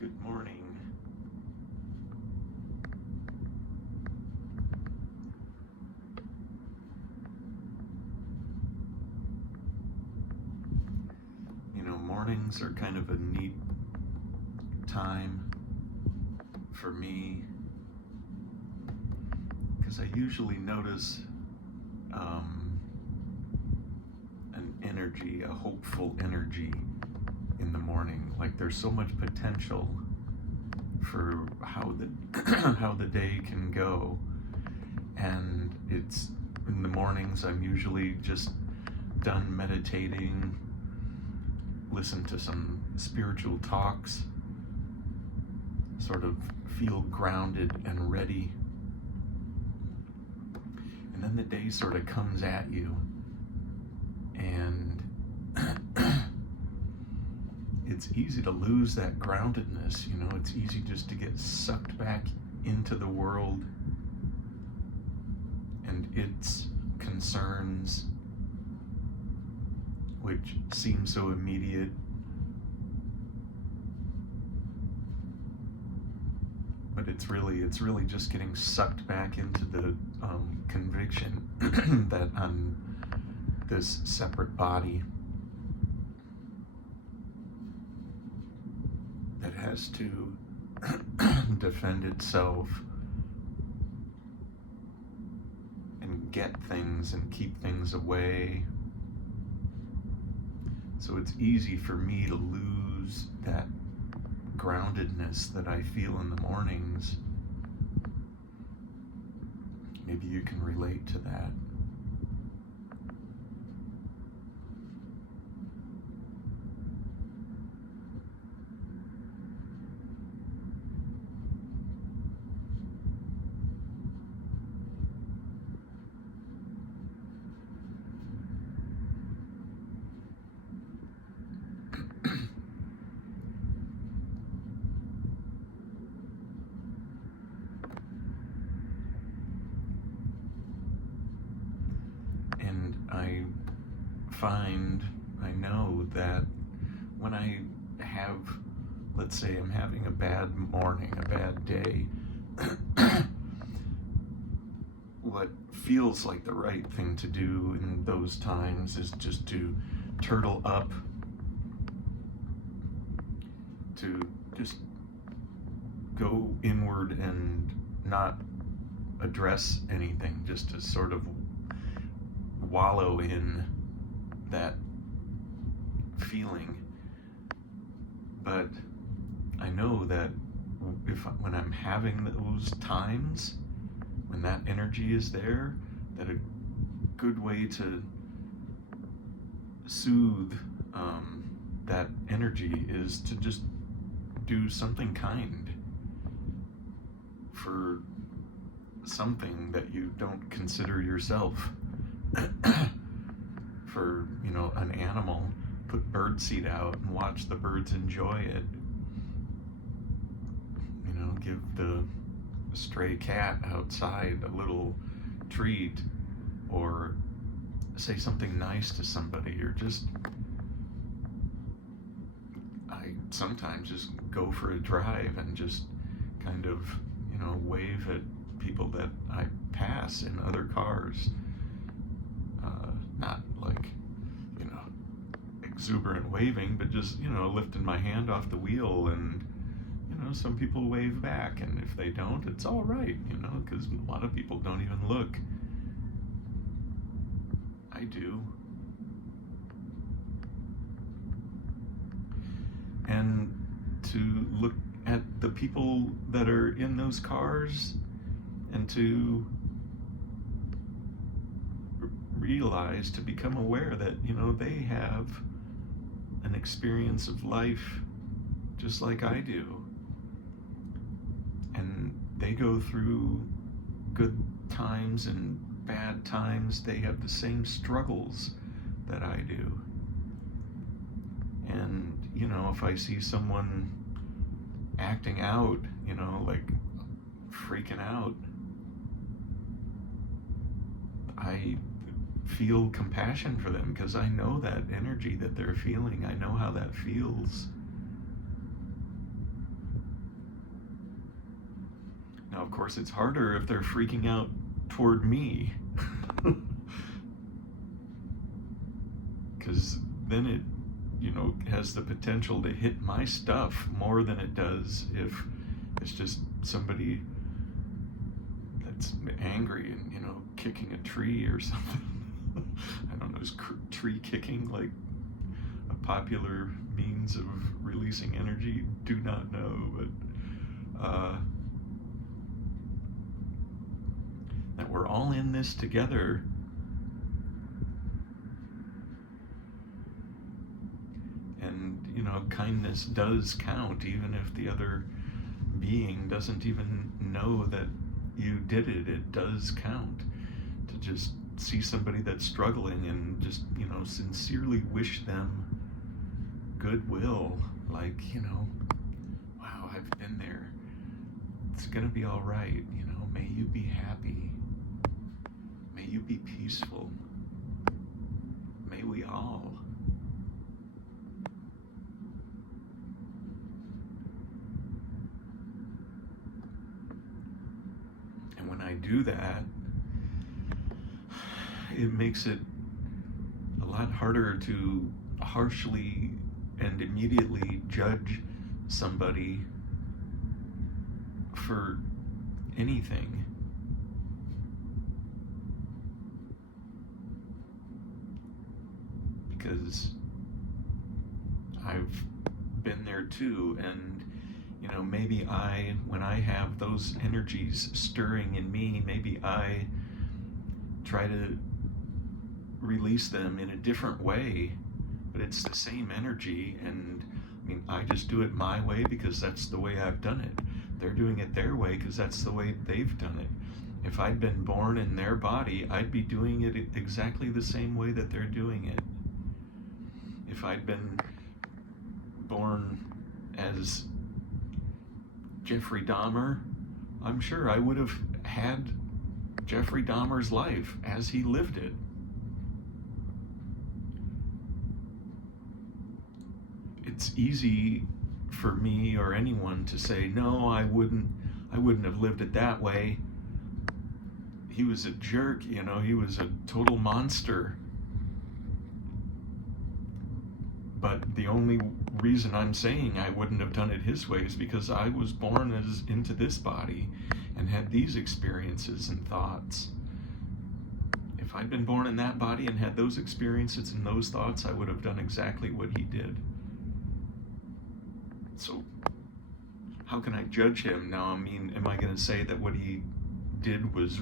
Good morning. Mornings are kind of a neat time for me because I usually notice an energy, a hopeful energy in the morning. Like there's so much potential for how the day can go, and it's in the mornings I'm usually just done meditating, listen to some spiritual talks, sort of feel grounded and ready, and then the day sort of comes at you, and it's easy to lose that groundedness. It's easy just to get sucked back into the world and its concerns, which seem so immediate. But it's really just getting sucked back into the conviction that I'm this separate body that has to defend itself and get things and keep things away. So it's easy for me to lose that groundedness that I feel in the mornings. Maybe you can relate to that. I know that when I have, let's say I'm having a bad morning, a bad day, what feels like the right thing to do in those times is just to turtle up, to just go inward and not address anything, just to sort of wallow in that feeling. But I know that when I'm having those times, when that energy is there, that a good way to soothe that energy is to just do something kind for something that you don't consider yourself. For an animal, put birdseed out and watch the birds enjoy it. Give the stray cat outside a little treat, or say something nice to somebody, or I sometimes just go for a drive and just kind of wave at people that I pass in other cars. Not like exuberant waving, but just lifting my hand off the wheel, and some people wave back, and if they don't, it's all right, because a lot of people don't even look. I do. And to look at the people that are in those cars and to realize, to become aware that they have an experience of life just like I do, and they go through good times and bad times. They have the same struggles that I do. And if I see someone acting out, like freaking out, I feel compassion for them, because I know that energy that they're feeling. I know how that feels. Now, of course, it's harder if they're freaking out toward me. Because then it, has the potential to hit my stuff more than it does if it's just somebody that's angry and, kicking a tree or something. I don't know, is tree kicking like a popular means of releasing energy? Do not know, but that we're all in this together. And, kindness does count, even if the other being doesn't even know that you did it. It does count to just see somebody that's struggling and just, sincerely wish them goodwill. Like, wow, I've been there. It's gonna be all right. May you be happy. May you be peaceful. May we all. And when I do that, it makes it a lot harder to harshly and immediately judge somebody for anything. Because I've been there too, and maybe when I have those energies stirring in me, maybe I try to release them in a different way, but it's the same energy. And I just do it my way because that's the way I've done it. They're doing it their way because that's the way they've done it. If I'd been born in their body, I'd be doing it exactly the same way that they're doing it. If I'd been born as Jeffrey Dahmer, I'm sure I would have had Jeffrey Dahmer's life as he lived it. It's easy for me or anyone to say, no, I wouldn't have lived it that way. He was a jerk, he was a total monster. But the only reason I'm saying I wouldn't have done it his way is because I was born into this body and had these experiences and thoughts. If I'd been born in that body and had those experiences and those thoughts, I would have done exactly what he did. So how can I judge him now? Am I going to say that what he did was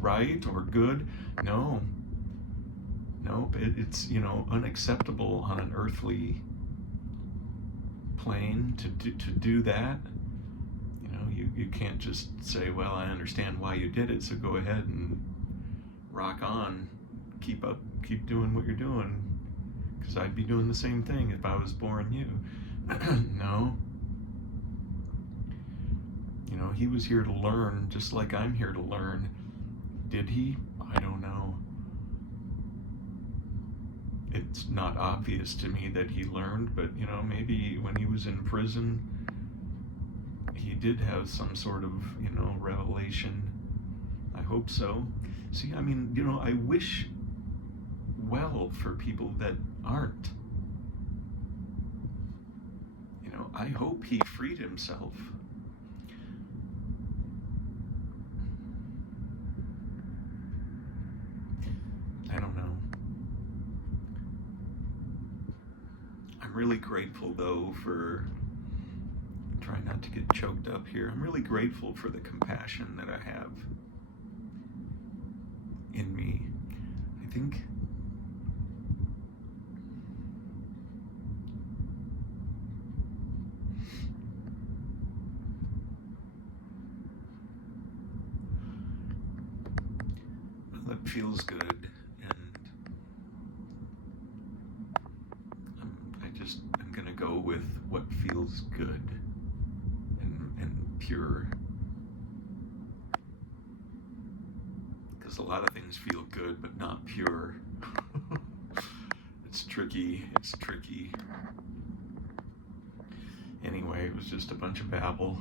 right or good? No. Nope, it's unacceptable on an earthly plane to do that. You can't just say, well, I understand why you did it, so go ahead and rock on, keep doing what you're doing, because I'd be doing the same thing if I was born you. No. He was here to learn, just like I'm here to learn. Did he? I don't know. It's not obvious to me that he learned, but maybe when he was in prison, he did have some sort of, revelation. I hope so. See, I wish well for people that aren't. I hope he freed himself. I don't know. I'm really grateful, though, for, try not to get choked up here, I'm really grateful for the compassion that I have in me. I think well, it feels good, and I'm gonna go with what feels good and pure, because a lot of things feel good but not pure. It's tricky. Anyway, it was just a bunch of babble.